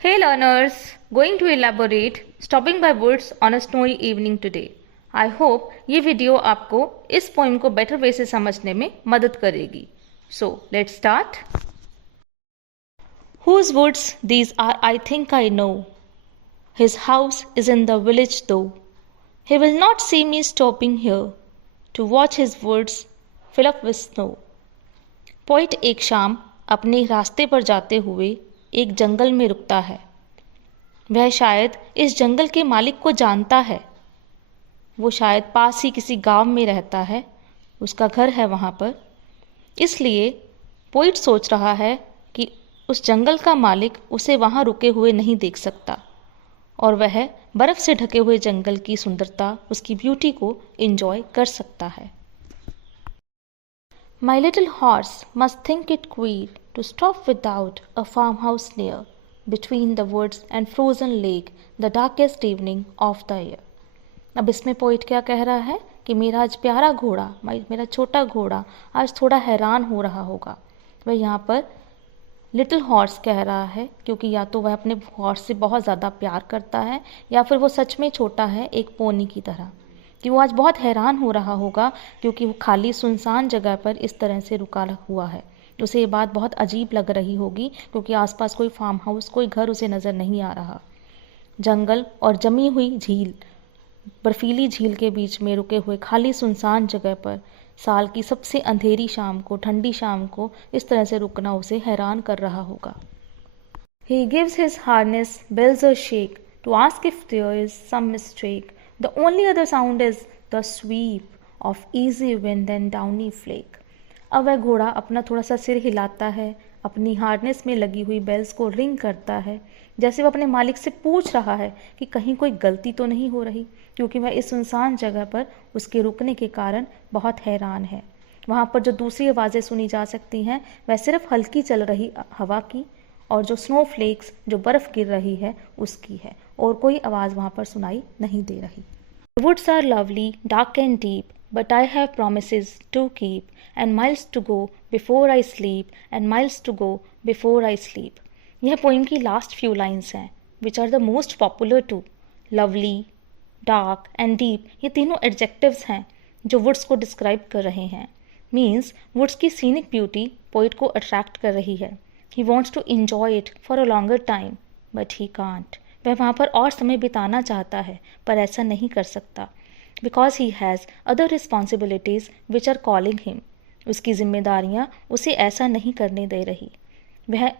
Hey learners, going to elaborate stopping by woods on a snowy evening today. I hope ये video आपको इस poem को better way से समझने में मदद करेगी. So let's start. Whose woods these are, I think I know. His house is in the village though. He will not see me stopping here to watch his woods fill up with snow. Poet एक शाम अपने रास्ते पर जाते हुए एक जंगल में रुकता है. वह शायद इस जंगल के मालिक को जानता है. वो शायद पास ही किसी गांव में रहता है, उसका घर है वहाँ पर. इसलिए पोइट सोच रहा है कि उस जंगल का मालिक उसे वहाँ रुके हुए नहीं देख सकता और वह बर्फ़ से ढके हुए जंगल की सुंदरता, उसकी ब्यूटी को एंजॉय कर सकता है. My little horse must think it queer to stop without a farmhouse near, between the woods and frozen lake, the darkest evening of the year. अब इसमें पोइट क्या कह रहा है कि मेरा आज प्यारा घोड़ा, मेरा छोटा घोड़ा आज थोड़ा हैरान हो रहा होगा. वह यहाँ पर लिटिल हॉर्स कह रहा है क्योंकि या तो वह अपने हॉर्स से बहुत ज़्यादा प्यार करता है या फिर वो सच में छोटा है, एक पोनी की तरह, कि वो आज बहुत हैरान हो रहा होगा क्योंकि वो खाली सुनसान जगह पर इस तरह से रुका हुआ है. उसे ये बात बहुत अजीब लग रही होगी क्योंकि आसपास कोई फार्म हाउस, कोई घर उसे नज़र नहीं आ रहा. जंगल और जमी हुई झील, बर्फीली झील के बीच में रुके हुए खाली सुनसान जगह पर साल की सबसे अंधेरी शाम को, ठंडी शाम को इस तरह से रुकना उसे हैरान कर रहा होगा. He gives his harness bells a shake to ask if there is some mistake. The only other sound is the sweep of easy wind and downy flake. अब वह घोड़ा अपना थोड़ा सा सिर हिलाता है, अपनी हार्नेस में लगी हुई बेल्स को रिंग करता है, जैसे वह अपने मालिक से पूछ रहा है कि कहीं कोई गलती तो नहीं हो रही, क्योंकि वह इस सुनसान जगह पर उसके रुकने के कारण बहुत हैरान है. वहाँ पर जो दूसरी आवाज़ें सुनी जा सकती हैं वह सिर्फ हल्की चल रही हवा की और जो स्नो फ्लेक्स, जो बर्फ़ गिर रही है उसकी है, और कोई आवाज़ वहाँ पर सुनाई नहीं दे रही. The woods are lovely, dark and deep, but I have promises to keep, and miles to go before I sleep, and miles to go before I sleep. यह पोइम की लास्ट फ्यू लाइन्स हैं, which are the most popular too. Lovely, dark and deep, ये तीनों adjectives हैं जो woods को describe कर रहे हैं. मीन्स वुड्स की सीनिक ब्यूटी पोइट को अट्रैक्ट कर रही है. He wants to enjoy it for a longer time, but he can't. वह वहाँ पर और समय बिताना चाहता है पर ऐसा नहीं कर सकता. Because he has other responsibilities which are calling him. उसकी जिम्मेदारियाँ उसे ऐसा नहीं करने दे रही. वह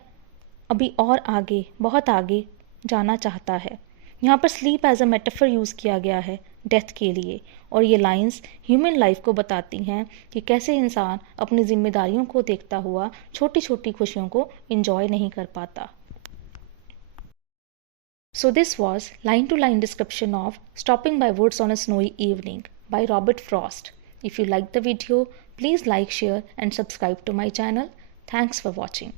अभी और आगे, बहुत आगे जाना चाहता है. यहाँ पर sleep as a metaphor use किया गया है डेथ के लिए, और ये लाइंस ह्यूमन लाइफ को बताती हैं कि कैसे इंसान अपनी जिम्मेदारियों को देखता हुआ छोटी छोटी खुशियों को इंजॉय नहीं कर पाता. So this was line-to-line description of Stopping by Woods on a Snowy Evening by Robert Frost. If you liked the video, please like, share and subscribe to my channel. Thanks for watching.